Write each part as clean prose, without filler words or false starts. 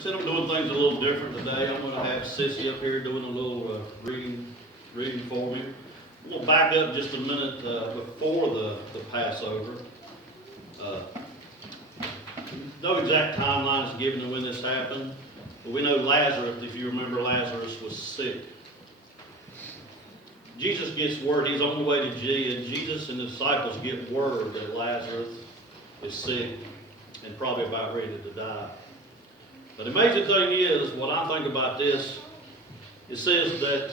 Said I'm doing things a little different today. I'm going to have Sissy up here doing a little reading for me. We'll back up just a minute before the Passover. No exact timeline is given of when this happened, but we know Lazarus, if you remember, Lazarus was sick. Jesus gets word, he's on the way to Jesus and the disciples get word that Lazarus is sick and probably about ready to die. But the amazing thing is, what I think about this, it says that,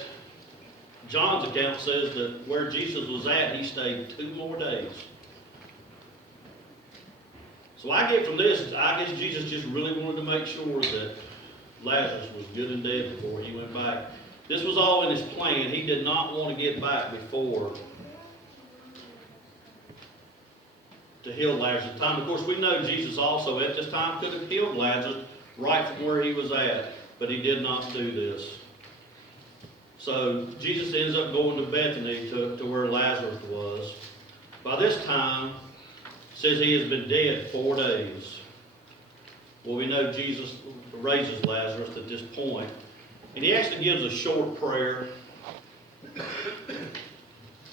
John's account says that where Jesus was at, he stayed 2 more days. So I get from this, I guess Jesus just really wanted to make sure that Lazarus was good and dead before he went back. This was all in his plan. He did not want to get back before to heal Lazarus at the time. Of course, we know Jesus also at this time could have healed Lazarus right from where he was at, but he did not do this. So Jesus ends up going to Bethany to where Lazarus was. By this time, it says he has been dead 4 days. Well, we know Jesus raises Lazarus at this point. And he actually gives a short prayer.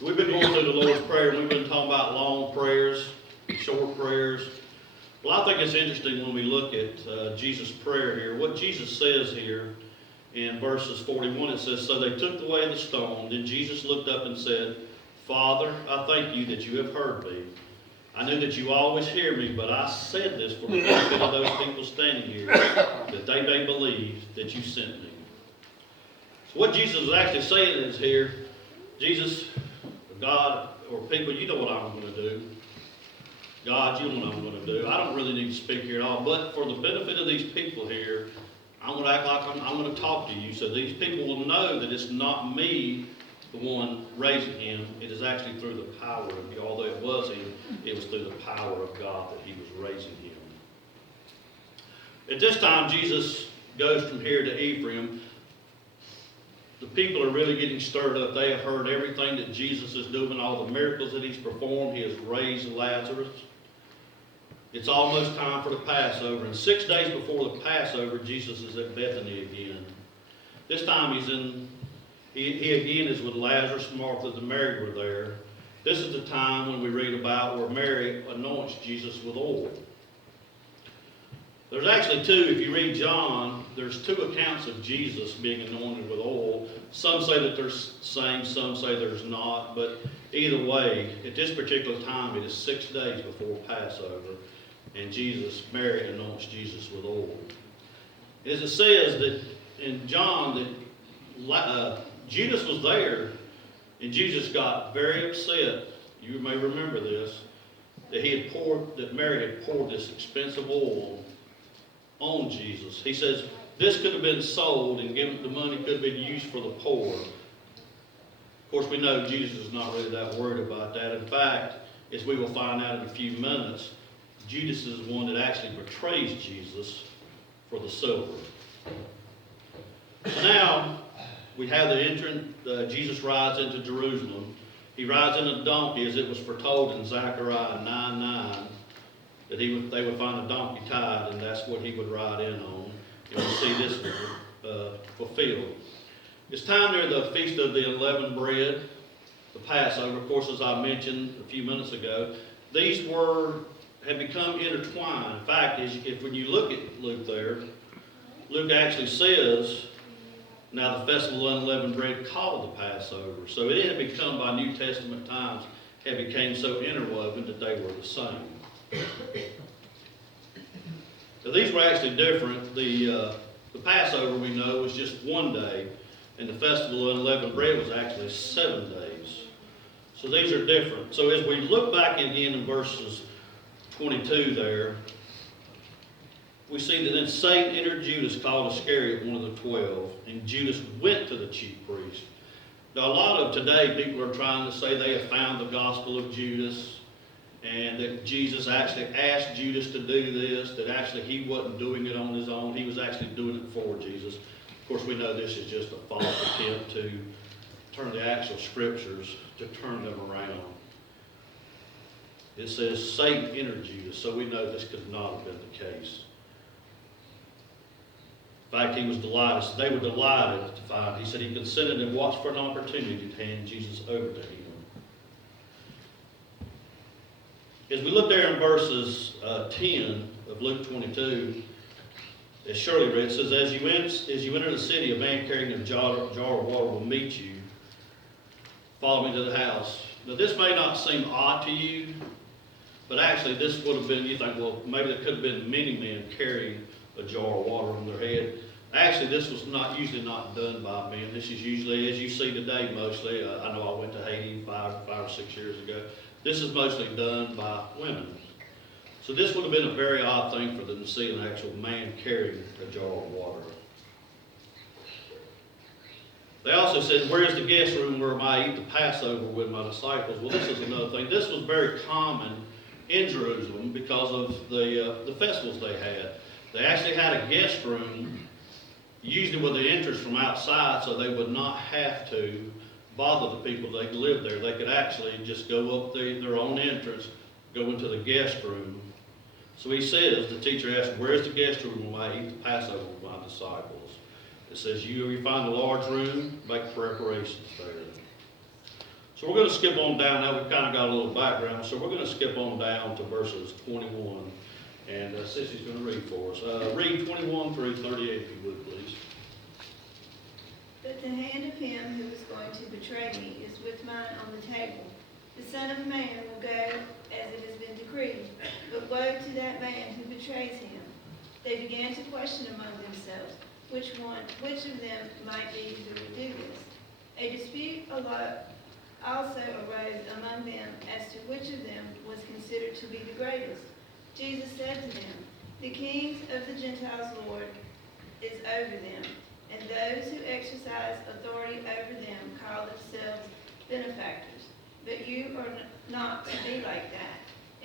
We've been going through the Lord's Prayer, and we've been talking about long prayers, short prayers. Well, I think it's interesting when we look at Jesus' prayer here. What Jesus says here in verses 41, it says, "So they took away the stone. Then Jesus looked up and said, Father, I thank you that you have heard me. I knew that you always hear me, but I said this for the benefit of those people standing here, that they may believe that you sent me." So what Jesus is actually saying is here, Jesus, God, or people, you know what I'm going to do. God, you know what I'm going to do. I don't really need to speak here at all, but for the benefit of these people here, I'm going to act like I'm going to talk to you, so these people will know that it's not me, the one raising him. It is actually through the power of God. Although it was him, it was through the power of God that he was raising him. At this time, Jesus goes from here to Ephraim. The people are really getting stirred up. They have heard everything that Jesus is doing, all the miracles that he's performed. He has raised Lazarus. It's almost time for the Passover. And 6 days before the Passover, Jesus is at Bethany again. This time he again is with Lazarus, Martha, and Mary were there. This is the time when we read about where Mary anoints Jesus with oil. There's actually 2, if you read John, there's 2 accounts of Jesus being anointed with oil. Some say that there's the same, some say there's not, but either way, at this particular time, it is 6 days before Passover, and Mary anoints Jesus with oil. As it says that in John that Judas was there, and Jesus got very upset. You may remember this, that Mary had poured this expensive oil on Jesus. He says this could have been sold and the money could have been used for the poor. Of course, we know Jesus is not really that worried about that. In fact, as we will find out in a few minutes, Judas is the one that actually betrays Jesus for the silver. Now, we have the entrance, Jesus rides into Jerusalem. He rides in a donkey, as it was foretold in Zechariah 9:9, that they would find a donkey tied, and that's what he would ride in on. And we see this fulfilled. It's time near the Feast of the Unleavened Bread, the Passover. Of course, as I mentioned a few minutes ago, these had become intertwined. In fact, when you look at Luke there, Luke actually says, now the festival of unleavened bread called the Passover. So it had become, by New Testament times, had became so interwoven that they were the same. So these were actually different. The Passover, we know, was just 1 day, and the festival of unleavened bread was actually 7 days. So these are different. So as we look back again in verses 22 there, we see that then Satan entered Judas, called Iscariot, one of the 12, and Judas went to the chief priest. Now, a lot of today, people are trying to say they have found the gospel of Judas, and that Jesus actually asked Judas to do this, that actually he wasn't doing it on his own, he was actually doing it for Jesus. Of course, we know this is just a false attempt to turn the actual scriptures, to turn them around. It says Satan entered Judas, so we know this could not have been the case. In fact, he was delighted. They were delighted to find. He said he consented and watched for an opportunity to hand Jesus over to him. As we look there in verses 10 of Luke 22, as Shirley read, it says, as you enter the city, a man carrying a jar of water will meet you. Follow me to the house. Now, this may not seem odd to you, but actually this would have been, you think, well, maybe there could have been many men carrying a jar of water on their head. Actually, this was usually not done by men. This is usually, as you see today, mostly. I know I went to Haiti five or 6 years ago. This is mostly done by women. So this would have been a very odd thing for them to see an actual man carrying a jar of water. They also said, where's the guest room where I eat the Passover with my disciples? Well, this is another thing. This was very common in Jerusalem because of the festivals they had. They actually had a guest room, usually with the entrance from outside, so they would not have to bother the people that lived there. They could actually just go up their own entrance, go into the guest room. So he says, the teacher asked, where's the guest room when I eat the Passover with my disciples? It says, you find a large room, make preparations there. So we're going to skip on down. Now we've kind of got a little background, so we're going to skip on down to verses 21. And Sissy's going to read for us. Read 21 through 38, if you would, please. But the hand of him who is going to betray me is with mine on the table. The Son of Man will go as it has been decreed, but woe to that man who betrays him. They began to question among themselves which of them might be who would do this. A dispute also arose among them as to which of them was considered to be the greatest. Jesus said to them, the kings of the Gentiles' Lord is over them, and those who exercise authority over them call themselves benefactors. But you are not to be like that.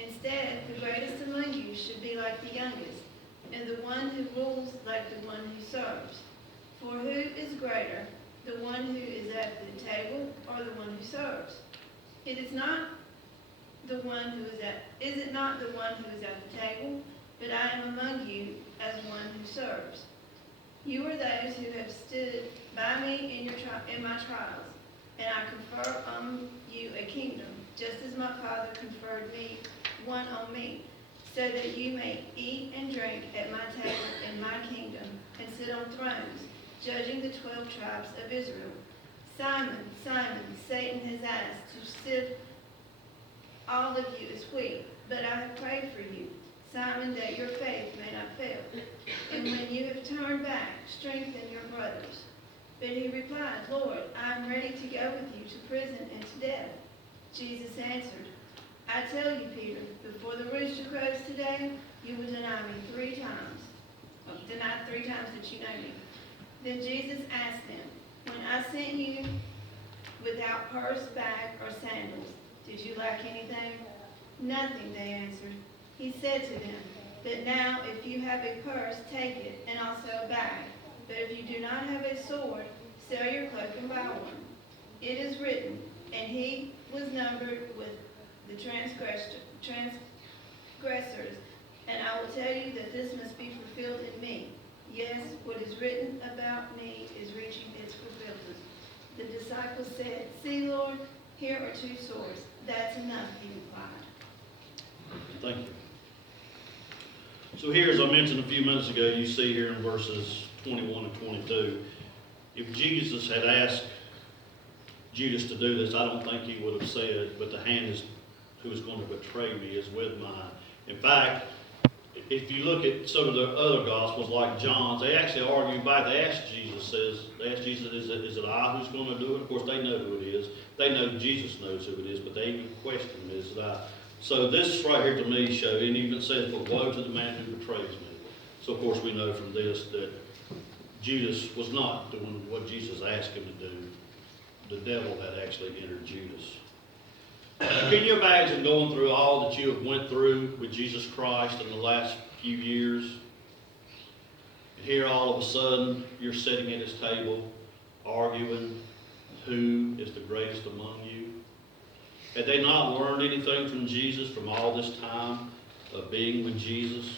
Instead, the greatest among you should be like the youngest, and the one who rules like the one who serves. For who is greater, the one who is at the table or the one who serves? Is it not the one who is at the table? But I am among you as one who serves. You are those who have stood by me in my trials, and I confer on you a kingdom, just as my Father conferred one on me, so that you may eat and drink at my table in my kingdom, and sit on thrones, judging the 12 tribes of Israel. Simon, Simon, Satan has asked to sift all of you as wheat, but I have prayed for you, Simon, that your faith may not fail. And when you have turned back, strengthen your brothers. But he replied, Lord, I am ready to go with you to prison and to death. Jesus answered, I tell you, Peter, before the rooster crows today, you will deny me 3 times. Deny 3 times that you know me. Then Jesus asked them, when I sent you without purse, bag, or sandals, did you lack anything? Nothing, they answered. He said to them, but now if you have a purse, take it, and also a bag. But if you do not have a sword, sell your cloak and buy one. It is written, and he was numbered with the transgressors. And I will tell you that this must be fulfilled in me. Yes, what is written about me is reaching its fulfillment. The disciples said, see, Lord, here are 2 swords. That's enough, he replied. Thank you. So here, as I mentioned a few minutes ago, you see here in verses 21 and 22, if Jesus had asked Judas to do this, I don't think he would have said, but the hand who is going to betray me is with mine. In fact, if you look at some of the other Gospels, like John's, they actually argue back. They ask Jesus, is it I who's going to do it? Of course, they know who it is. They know Jesus knows who it is, but they even question him, is it I? So this right here to me shows, and even says, but woe to the man who betrays me. So of course we know from this that Judas was not doing what Jesus asked him to do. The devil had actually entered Judas. Can you imagine going through all that you have went through with Jesus Christ in the last few years? And here all of a sudden you're sitting at his table arguing who is the greatest among you. Had they not learned anything from Jesus from all this time of being with Jesus?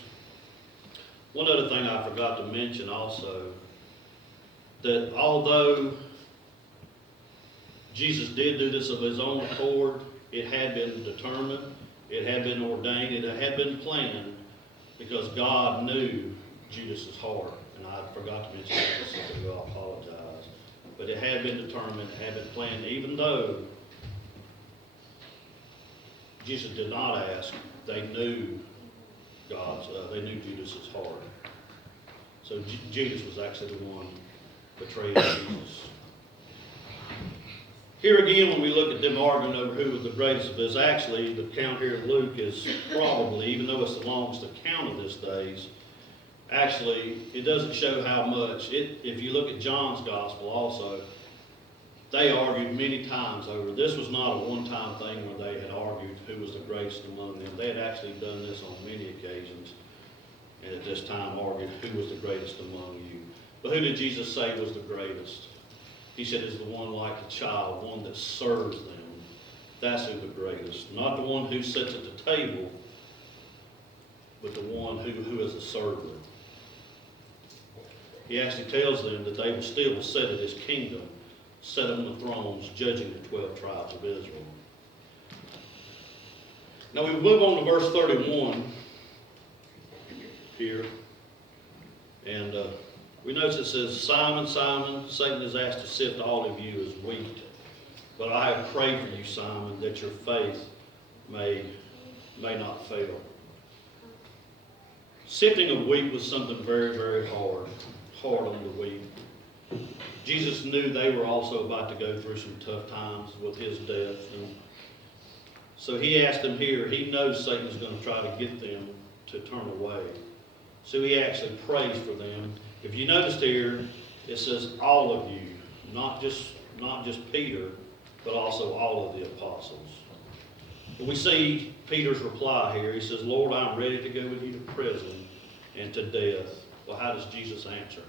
One other thing I forgot to mention also, that although Jesus did do this of his own accord, it had been determined, it had been ordained, it had been planned, because God knew Judas's heart. And I forgot to mention that specifically, I apologize. But it had been determined, it had been planned, even though Jesus did not ask, they knew they knew Judas's heart. So Judas was actually the one betraying Jesus. Here again, when we look at them arguing over who was the greatest of this, actually the account here of Luke is probably, even though it's the longest account of this days, actually it doesn't show how much. If you look at John's gospel also, they argued many times over. This was not a one-time thing where they had argued who was the greatest among them. They had actually done this on many occasions, and at this time argued who was the greatest among you. But who did Jesus say was the greatest? He said is the one like a child, one that serves them. That's who the greatest. Not the one who sits at the table, but the one who is a servant. He actually tells them that they will still sit at his kingdom, set on the thrones, judging the 12 tribes of Israel. Now we move on to verse 31 here. And we notice it says, Simon, Simon, Satan has asked to sift all of you as wheat. But I have prayed for you, Simon, that your faith may not fail. Sifting of wheat was something very, very hard on the wheat. Jesus knew they were also about to go through some tough times with his death. And so he asked them here, he knows Satan is going to try to get them to turn away. So he actually prays for them. If you noticed here, it says all of you, not just Peter, but also all of the apostles. But we see Peter's reply here. He says, Lord, I'm ready to go with you to prison and to death. Well, how does Jesus answer him?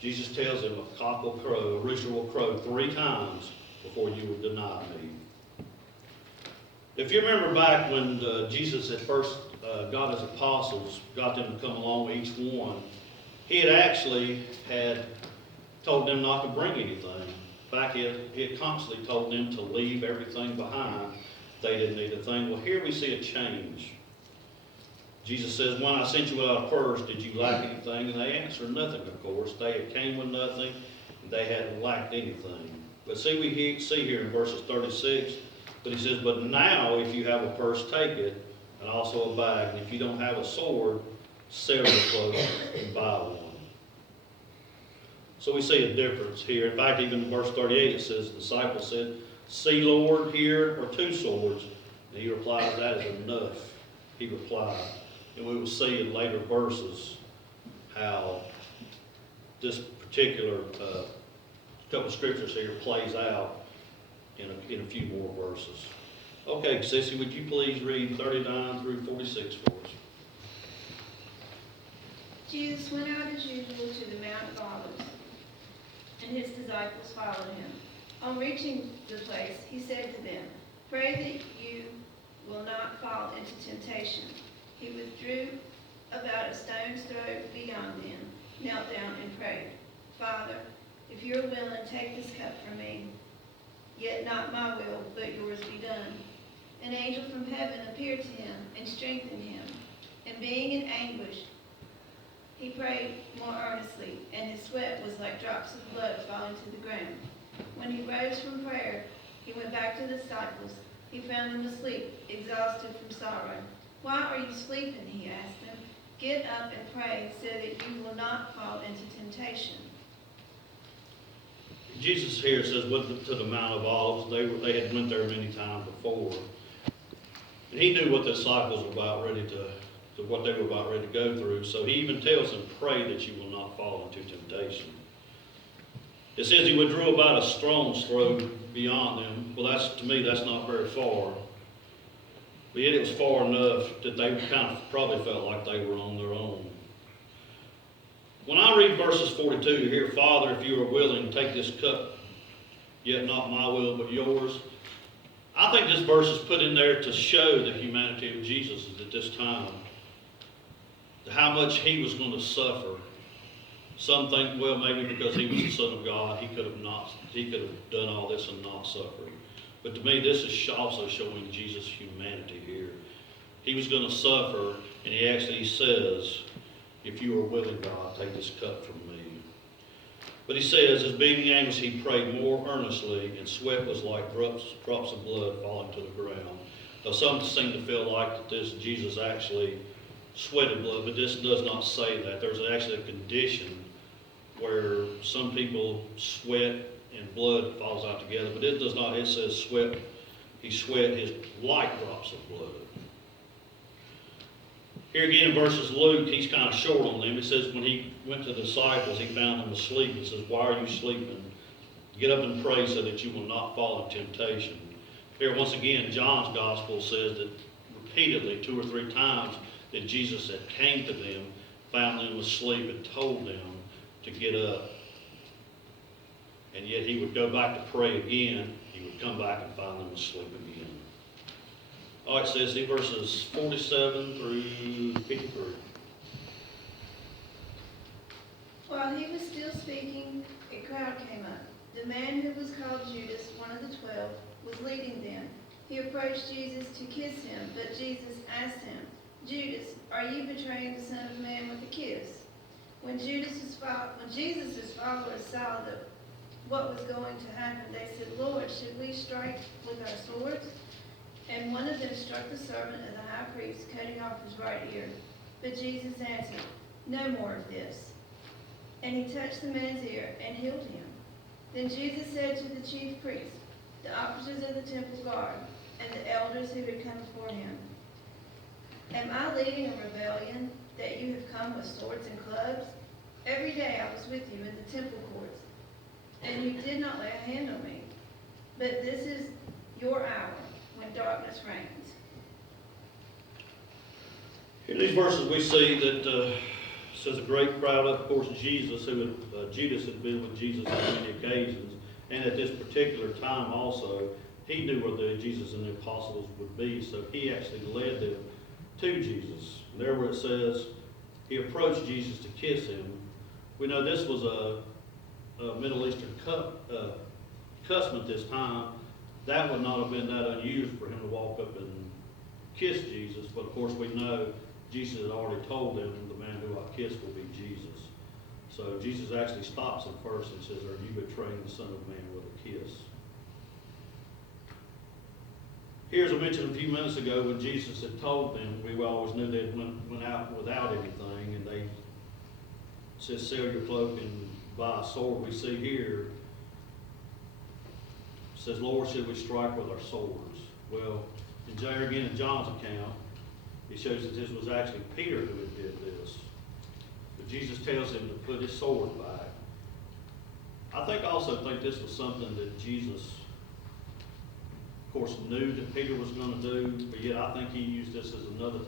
Jesus tells him a cock will crow, a rooster will crow 3 times before you will deny me. If you remember back when Jesus at first got his apostles, got them to come along, each one, he had told them not to bring anything. In fact, he had constantly told them to leave everything behind. They didn't need a thing. Well, here we see a change. Jesus says, when I sent you out first, did you lack anything? And they answered nothing, of course. They had came with nothing. They hadn't lacked anything. But see here in verses 36, but he says, but now if you have a purse, take it, and also a bag. And if you don't have a sword, sell your clothes and buy one. So we see a difference here. In fact, even in verse 38, it says, the disciple said, see, Lord, here are 2 swords. And he replies, that is enough. He replied. And we will see in later verses how this particular couple of scriptures here plays out in a few more verses. Okay, Sissy, would you please read 39 through 46 for us? Jesus went out as usual to the Mount of Olives, and his disciples followed him. On reaching the place, he said to them, pray that you will not fall into temptation. He withdrew about a stone's throw beyond them, knelt down and prayed, Father, if you are willing, take this cup from me. Yet not my will, but yours be done. An angel from heaven appeared to him and strengthened him. And being in anguish, he prayed more earnestly, and his sweat was like drops of blood falling to the ground. When he rose from prayer, he went back to the disciples. He found them asleep, exhausted from sorrow. Why are you sleeping? He asked them. Get up and pray so that you will not fall into temptation. Jesus here says, went to the Mount of Olives. They had went there many times before. And he knew what the disciples were about ready to what they were about ready to go through. So he even tells them, pray that you will not fall into temptation. It says he withdrew about a stone's throw beyond them. Well, to me, that's not very far. But yet it was far enough that they kind of probably felt like they were on their own. When I read verses 42 here, Father, if you are willing, take this cup, yet not my will, but yours. I think this verse is put in there to show the humanity of Jesus at this time. how much he was going to suffer. Some think, well, maybe because he was the Son of God, he could have done all this and not suffered. But to me, this is also showing Jesus' humanity here. He was going to suffer, and he actually says, if you are willing, God, take this cup from me. But he says, as being anxious, he prayed more earnestly, and sweat was like drops of blood falling to the ground. Now, some seem to feel like that this Jesus actually sweated blood, but this does not say that. There's actually a condition where some people sweat and blood falls out together, but it does not. It says sweat. He sweat his like drops of blood. Here again in verses Luke, he's kind of short on them. It says when he went to the disciples, he found them asleep. It says, why are you sleeping? Get up and pray so that you will not fall in temptation. Here, once again, John's gospel says that repeatedly, 2 or 3 times, that Jesus had came to them, found them asleep, and told them to get up. And yet he would go back to pray again. He would come back and find them asleep again. All right, it says in verses 47 through 53. While he was still speaking, a crowd came up. The man who was called Judas, one of the 12, was leading them. He approached Jesus to kiss him, but Jesus asked him, Judas, are you betraying the Son of Man with a kiss? When Jesus' followers saw what was going to happen, they said, Lord, should we strike with our swords? And one of them struck the servant of the high priest, cutting off his right ear. But Jesus answered, no more of this. And he touched the man's ear and healed him. Then Jesus said to the chief priests, the officers of the temple guard, and the elders who had come before him, am I leading a rebellion that you have come with swords and clubs? Every day I was with you in the temple courts, and you did not lay a hand on me. But this is your hour when darkness reigns. In these verses we see that says a great crowd, of course, Jesus, Judas had been with Jesus on many occasions, and at this particular time also, he knew where Jesus and the apostles would be, so he actually led them to Jesus. And there where it says he approached Jesus to kiss him, we know this was a Middle Eastern custom at this time. That would not have been that unusual for him to walk up and kiss Jesus, but of course we know Jesus had already told them the man who I kiss will be Jesus. So Jesus actually stops him first and says, are you betraying the Son of Man with a kiss? Here, as I mentioned a few minutes ago, when Jesus had told them, we always knew they went out without anything, and they said, sell your cloak and buy a sword. We see here, it says, Lord, should we strike with our swords? Well, again in John's account, it shows that this was actually Peter who had did this. But Jesus tells him to put his sword back. I also think this was something that Jesus, of course, knew that Peter was going to do, but yet I think he used this as another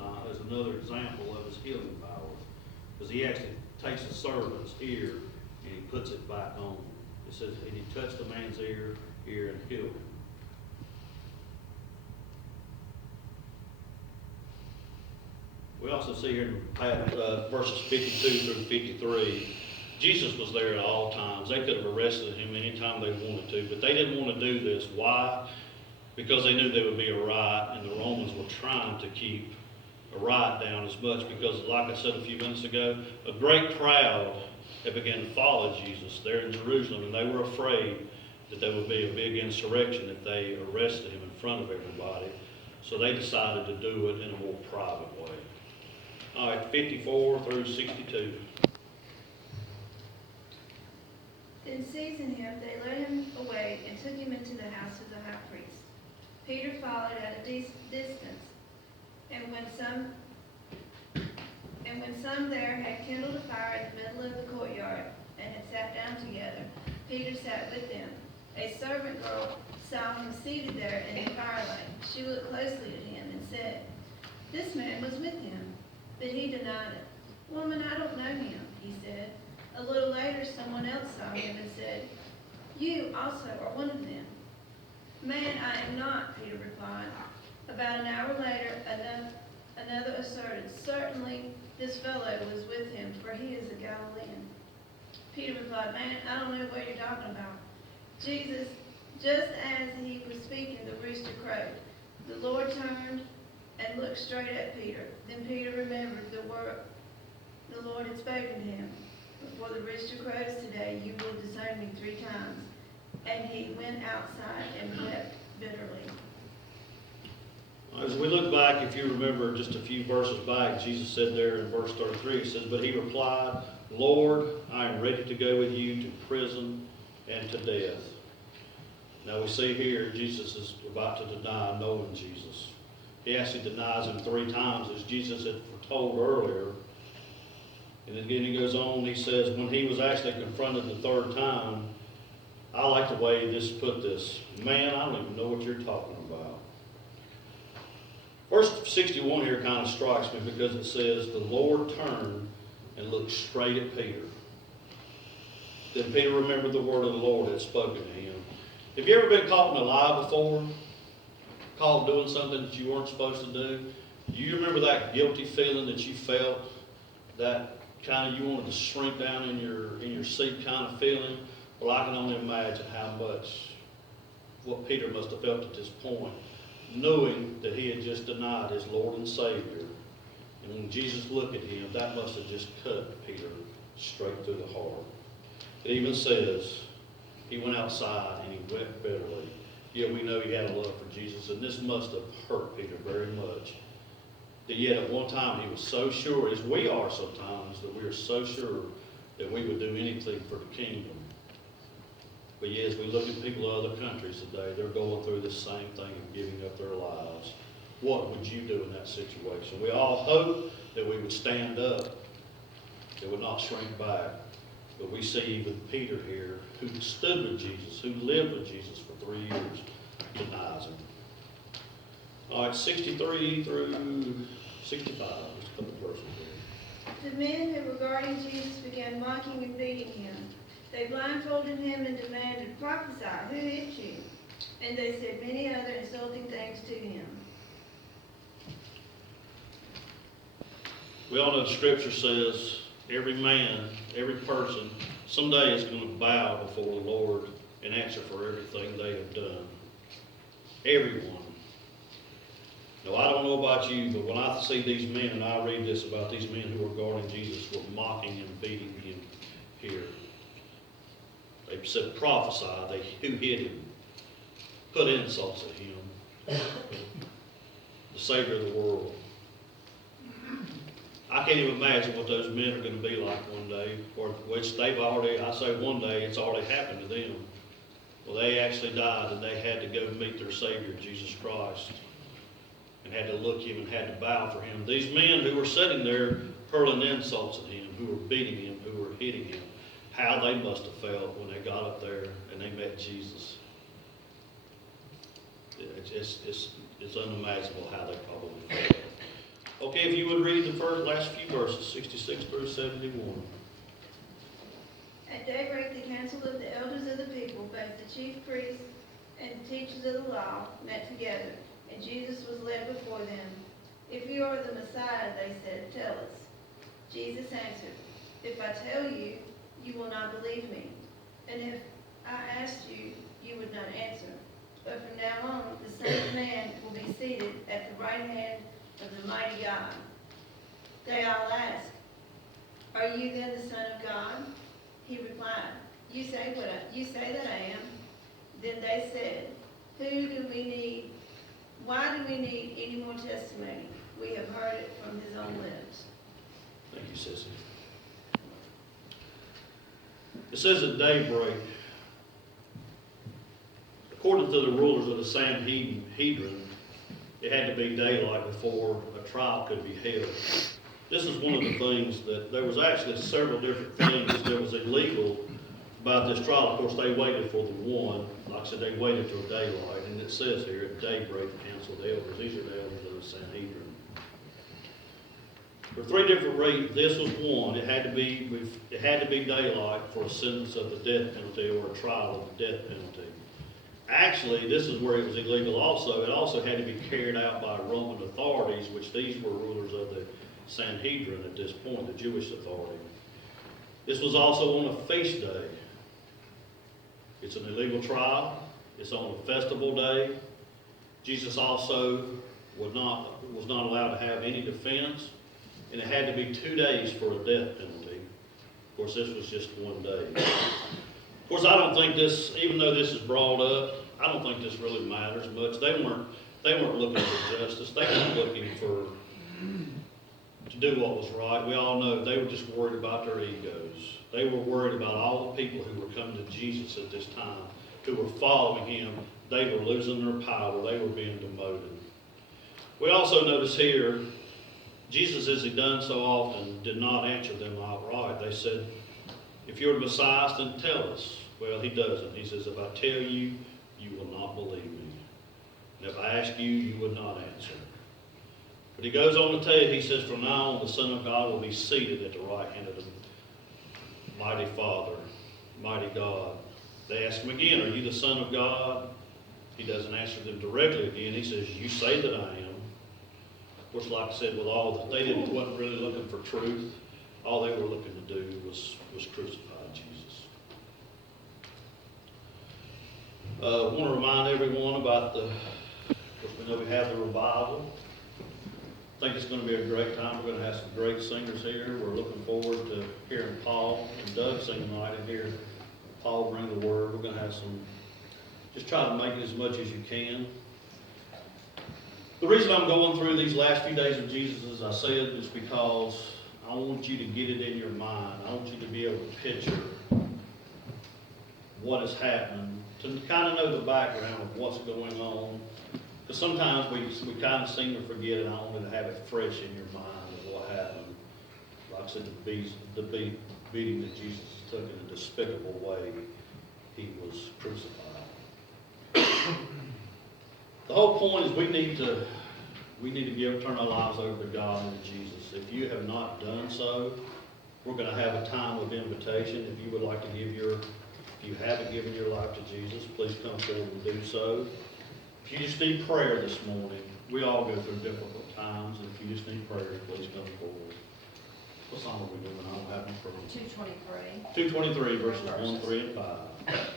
example of his healing power. Because he actually takes the servant's ear and he puts it back on. It says, and he touched the man's ear, and healed him. We also see here in verses 52 through 53, Jesus was there at all times. They could have arrested him anytime they wanted to, but they didn't want to do this. Why? Because they knew there would be a riot, and the Romans were trying to keep a riot down as much because, like I said a few minutes ago, a great crowd had begun to follow Jesus there in Jerusalem, and they were afraid that there would be a big insurrection if they arrested him in front of everybody. So they decided to do it in a more private way. All right, 54 through 62. Then seizing him, they led him away and took him into the house of the high priest. Peter followed at a distance, and when some there had kindled a fire in the middle of the courtyard and had sat down together, Peter sat with them. A servant girl saw him seated there in the firelight. She looked closely at him and said, this man was with him. But he denied it. Woman, I don't know him, he said. A little later, someone else saw him and said, you also are one of them. Man, I am not, Peter replied. About an hour later, another asserted, certainly this fellow was with him, for he is a Galilean. Peter replied, Man, I don't know what you're talking about. Jesus, just as he was speaking, the rooster crowed. The Lord turned and looked straight at Peter. Then Peter remembered the word the Lord had spoken to him. Before the rooster crows today, you will disown me 3 times. And he went outside and wept bitterly. As we look back, if you remember just a few verses back, Jesus said there in verse 33, he says, But he replied, Lord, I am ready to go with you to prison and to death. Now we see here Jesus is about to deny knowing Jesus. He actually denies him 3 times, as Jesus had foretold earlier. And again he goes on, he says, when he was actually confronted the 3rd time, I like the way this put this. Man, I don't even know what you're talking about. Verse 61 here kind of strikes me because it says, the Lord turned and looked straight at Peter. Then Peter remembered the word of the Lord had spoken to him. Have you ever been caught in a lie before? Caught doing something that you weren't supposed to do? Do you remember that guilty feeling that you felt? That kind of you wanted to shrink down in your seat kind of feeling? Well, I can only imagine how much what Peter must have felt at this point, knowing that he had just denied his Lord and Savior. And when Jesus looked at him, that must have just cut Peter straight through the heart. It even says he went outside and he wept bitterly. Yet we know he had a love for Jesus, and this must have hurt Peter very much. That yet at one time he was so sure, as we are sometimes, that we are so sure that we would do anything for the kingdom. But yet as we look at people in other countries today, they're going through the same thing of giving up their lives. What would you do in that situation? We all hope that we would stand up, that would not shrink back. But we see even Peter here, who stood with Jesus, who lived with Jesus for 3 years, denies him. All right, 63 through 65, just a couple of verses there. The men who were guarding Jesus began mocking and beating him. They blindfolded him and demanded, Prophesy, who hit you? And they said many other insulting things to him. We all know the scripture says every man, every person, someday is going to bow before the Lord and answer for everything they have done. Everyone. Now, I don't know about you, but when I see these men and I read this about these men who are guarding Jesus, were mocking and beating him here. They said, prophesy, who hit him, put insults at him, the Savior of the world. I can't even imagine what those men are going to be like one day, or which they've already, I say one day, it's already happened to them. Well, they actually died and they had to go meet their Savior, Jesus Christ, and had to look him and had to bow for him. These men who were sitting there hurling insults at him, who were beating him, who were hitting him, how they must have felt when they got up there and they met Jesus. It's unimaginable how they probably felt. Okay, if you would read the last few verses, 66 through 71. At daybreak, the council of the elders of the people, both the chief priests and the teachers of the law, met together, and Jesus was led before them. If you are the Messiah, they said, tell us. Jesus answered, if I tell you, you will not believe me. And if I asked you, you would not answer. But from now on, the Son of Man will be seated at the right hand of the mighty God. They all asked, are you then the Son of God? He replied, you say that I am. Then they said, why do we need any more testimony? We have heard it from his own lips. Thank you, Sissy. It says at daybreak, according to the rulers of the Sanhedrin, it had to be daylight before a trial could be held. This is one of the things that there was actually several different things that was illegal about this trial. Of course, they waited for the one. Like I said, they waited till daylight. And it says here, at daybreak, the council of the elders. These are the elders of the Sanhedrin. For 3 different reasons, this was one. It had to be daylight for a sentence of the death penalty or a trial of the death penalty. Actually, this is where it was illegal also. It also had to be carried out by Roman authorities, which these were rulers of the Sanhedrin at this point, the Jewish authority. This was also on a feast day. It's an illegal trial. It's on a festival day. Jesus also was not allowed to have any defense, and it had to be 2 days for a death penalty. Of course, this was just 1 day. Of course, I don't think this, even though this is brought up, I don't think this really matters much. They weren't looking for justice. They weren't looking to do what was right. We all know they were just worried about their egos. They were worried about all the people who were coming to Jesus at this time, who were following him. They were losing their power. They were being demoted. We also notice here, Jesus, as he done so often, did not answer them outright. They said, if you're the Messiah, then tell us. Well, he doesn't. He says, if I tell you, you will not believe me. And if I ask you, you would not answer. But he goes on to tell you, he says, from now on, the Son of God will be seated at the right hand of the mighty Father, mighty God. They ask him again, are you the Son of God? He doesn't answer them directly again. He says, you say that I am. Of course, like I said, with all that, they wasn't really looking for truth. All they were looking to do was crucify Jesus. I want to remind everyone about of course, we know we have the revival. I think it's going to be a great time. We're going to have some great singers here. We're looking forward to hearing Paul and Doug sing tonight and hear Paul bring the word. We're going to have some, just try to make it as much as you can. The reason I'm going through these last few days of Jesus, as I said, is because I want you to get it in your mind. I want you to be able to picture what is happening, to kind of know the background of what's going on. Because sometimes we kind of seem to forget, and I want to have it fresh in your mind of what happened. Like I said, the beating that Jesus took in a despicable way, he was crucified. The whole point is we need to turn our lives over to God and to Jesus. If you have not done so, we're going to have a time of invitation. If you would like to if you haven't given your life to Jesus, please come forward and do so. If you just need prayer this morning, we all go through difficult times, and if you just need prayer, please come forward. What song are we doing? I don't have them for 223. 223 verses 1, 3, and 5.